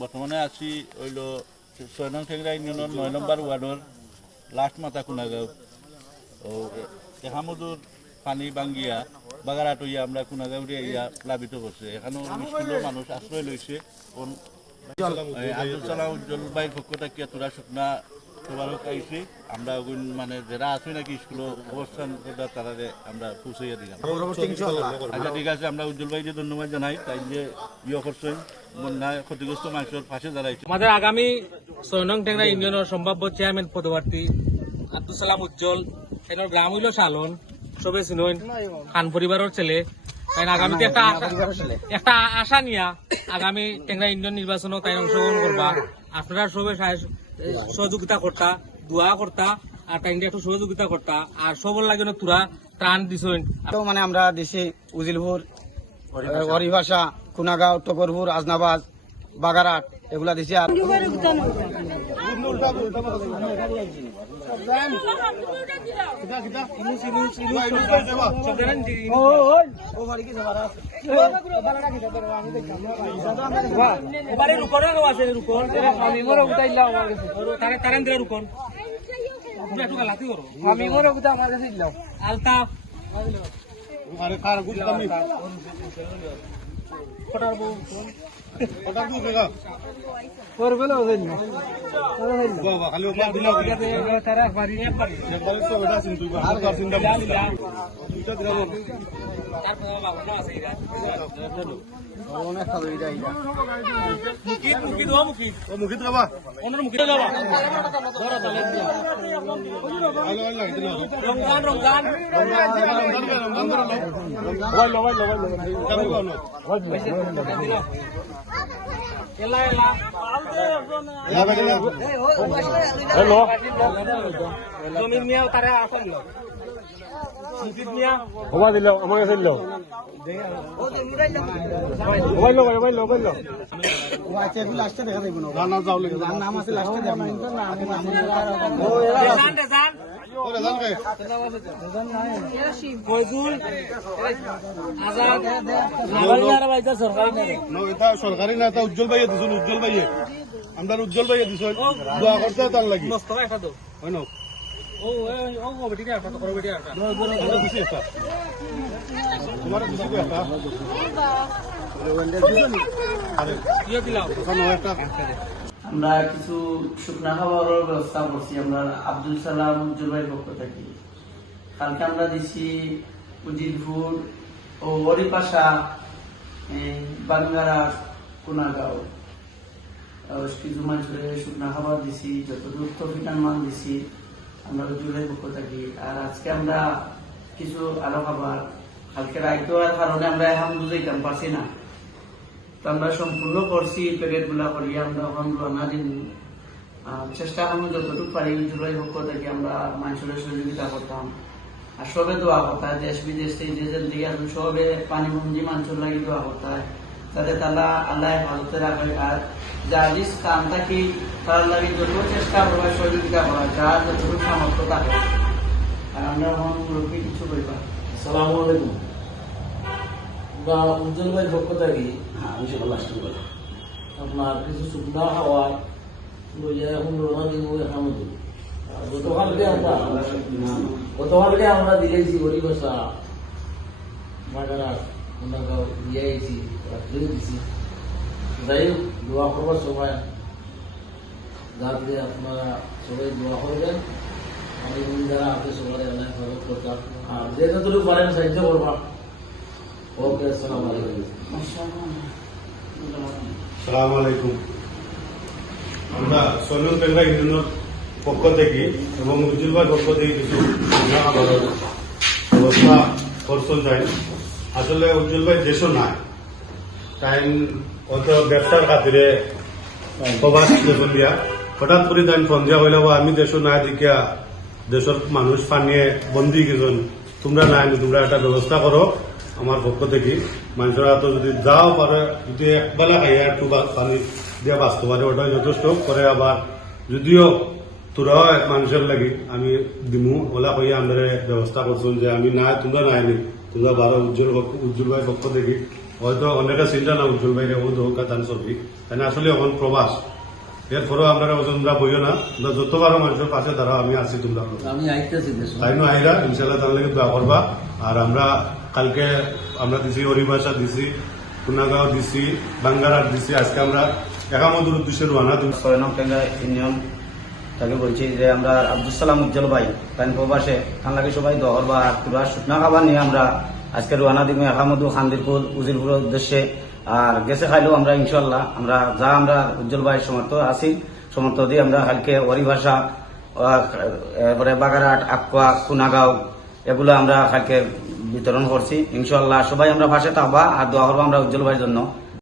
বর্তমানে আছি হইল 6 নং ঠেংরা ইউনিয়নের 9 নম্বর ওয়ার্ডের লাস্ট মাথা কুনাগাঁও ও এখামদুর পানি বাঙ্গিয়া বাগারাট হইয়া আমরা কুনাগাঁওরে ইয়া প্লাবিত করছে। এখানেও স্কুলের মানুষ আশ্রয় লইছে। আব্দুল সালাম উজ্জ্বল ভাইয়ের পক্ষ থেকে তোরা শুকনা তোবারক আইছি। আমরা মানে যারা আছে নাকি স্কুলে অবস্থান করতে তারা আমরা পৌঁছাইয়া দিলাম। আচ্ছা ঠিক আছে, আমরা উজ্জ্বল ভাইকে ধন্যবাদ জানাই তাই যে ইয়ে করছেন বন্যায় ক্ষতিগ্রস্ত মানুষের পাশে দাঁড়াইছে। আমাদের আগামী 6 নং টেংরা ইউনিয়নের সম্ভাব্য চেয়ারম্যান পদপ্রার্থী আব্দুল সালাম উজ্জ্বল, এনার গ্রাম হইল শালন, সবে চিনইন খান পরিবারের ছেলে। তাই আগামীতে একটা আশা নিয়া আগামী টেংরা ইউনিয়ন নির্বাচনও তাই অংশগ্রহণ করবা। আপনারা সবে সহযোগিতা করতা, দোয়া করতা আর তাই একটু সহযোগিতা করতা আর সবর লাগে তোরা ত্রাণ দিছেন। মানে আমরা দিছি উজিলপুর, হরিভাষা, কুনাগাঁও, টগরপুর, আজনাবাদ, বাগারাট এগুলা দিছি। আর জমিন নিয়ে তারা আসল হবা দিল আমার কাছে দিল লাস্টে দেখা যাইব না, নাম আছে লাস্টে সরকারি না, উজ্জ্বল ভাইয়ে দিছিল। উজ্জ্বল ভাইয়ে আমরা উজ্জ্বল ভাইয়ে দিছ দোয়া করতে তার লাগি হয় না। আমরা কিছু শুকনা খাবারের ব্যবস্থা করছি আমরা আব্দুল সালাম উজ্জ্বল ভাইয়ের পক্ষ থেকে। কালকে আমরা দিছি উজিরপুর ও হরিপাশা, বাঙ্গারা, কুনাগাঁও কিছু মানুষের শুকনা খাবার দিছি, যতটুকু তফিকান মান দিছি আমরা উজ্জ্বল ভাইয়ের পক্ষ থাকি। আর আজকে আমরা কিছু আরো খাবার কালকে রাইতে হওয়ার কারণে আমরা এখন বুঝাইতাম পারছি না, তো আমরা সম্পূর্ণ করছি প্যাকেট গুলা করিয়ে আমরা ওখান রান্না দিন চেষ্টা করবো যতটুকু পারি উজ্জ্বল ভাইয়ের পক্ষ থেকে আমরা মানুষের সহযোগিতা করতাম। আর সবে দোয়া করতে হয়, দেশ বিদেশ থেকে যে যেন দিকে আসুন সবে পানিবন্দি মানুষের লাগে দোয়া করতে হয় তাতে তারা আল্লাহ হেফাজতে রাখে। আর যার কাম থাকি তার লাগে যত চেষ্টা করা সহযোগিতা করা যার যতটুকু সামর্থ্য থাকে। আর আমরা এখন মুরব্বী কিছু করিবা। আসসালামু আলাইকুম। আমরা উজ্জ্বল ভাইয়ের পক্ষ থেকে আপনার কিছু শুকনা খাওয়ার লইয়া এখন রওনা দিব। গতকালকে আমরা দিয়েছি হরিবাসা, বাগারাট, কুনাগাঁও দিয়ে আইছি, রাত্রেও দিছি। যাই হোক দোয়া করবার সময় যাতে আপনারা সবাই দোয়া করবেন, আমি যারা আছে সবার এলাকায় হেফাজত করতাম আর যে যতটুকু পারেন সাহায্য করবা। ওকে, আসসালামু আলাইকুম। আসসালামু আলাইকুম। আমরা 6 নং টেংরা ইউনিয়নের পক্ষ থেকে এবং উজ্জ্বল ভাইয়ের পক্ষ থেকে কিছু ব্যবস্থা করছেন। চাই আসলে উজ্জ্বল ভাই দেশও নাই, টাইম অত ব্যবসার খাতিরে প্রবাস দিয়া হঠাৎ করে তাই ফোন দিয়া হইলে আমি দেশও নাই দেখিয়া দেশের মানুষ পানিয়ে বন্দি গেছেন, তোমরা নাই, তোমরা একটা ব্যবস্থা করো আমার পক্ষ থেকে। মানুষেরা তো যদি যাও পারে, যদি একবেলা খাইয়া একটু পানি দিয়ে বাঁচতে পারে ওটাই যথেষ্ট করে। আবার যদিও তোরাও মানুষের লাগি আমি দিমু ওলা কইয়া আমাদের ব্যবস্থা করছেন যে আমি নাই, তোমরা নাইনি, তোমরা বারো উজ্জ্বল ভাইয়ের পক্ষ থেকে হয়তো অনেকে চিন্তা না উজ্জ্বল বাইরে ও দৌকা তান ছবি তাই আসলে এখন প্রবাস এরপরেও আমরা তোমরা বইও না যতবারও মানুষের পাশে দাঁড়াও আমি আছি তোমরা আমি আইতেছি দেশে তাই নয় আইরা ইনশাল্লাহ তাহলে দোয়া করবা আর আমরা কালকে আমরা দিছি হরিভাষা দিছি কুনাগাঁও দিছি বাঙ্গারাট দিছি আজকে আমরা একামতুর উদ্দেশ্যে রোয়ানা দিব 6 নং টেঙ্গা ইউনিয়ন তাকে বলছি যে আমরা আব্দুল সালাম উজ্জ্বল ভাই তাই প্রবাসে তার লাগে সবাই দহর বা পুরা শুকনা খাবার নিয়ে আমরা আজকে রোয়ানা দিব আহমদু খান্দিরপুর উজিরপুরের উদ্দেশ্যে আর গেছে খাইলেও আমরা ইনশাল্লাহ আমরা যা আমরা উজ্জ্বল ভাইয়ের সমর্থ আছি সমর্থ দিয়ে আমরা কালকে হরিভাষা এরপরে বাগারহাট আকুয়া কুনাগাঁও এগুলো আমরা কালকে বিতরণ করছি ইনশাল্লাহ সবাই আমরা পাশে থাকবা আর দোয়া করবো আমরা উজ্জ্বল ভাইয়ের জন্য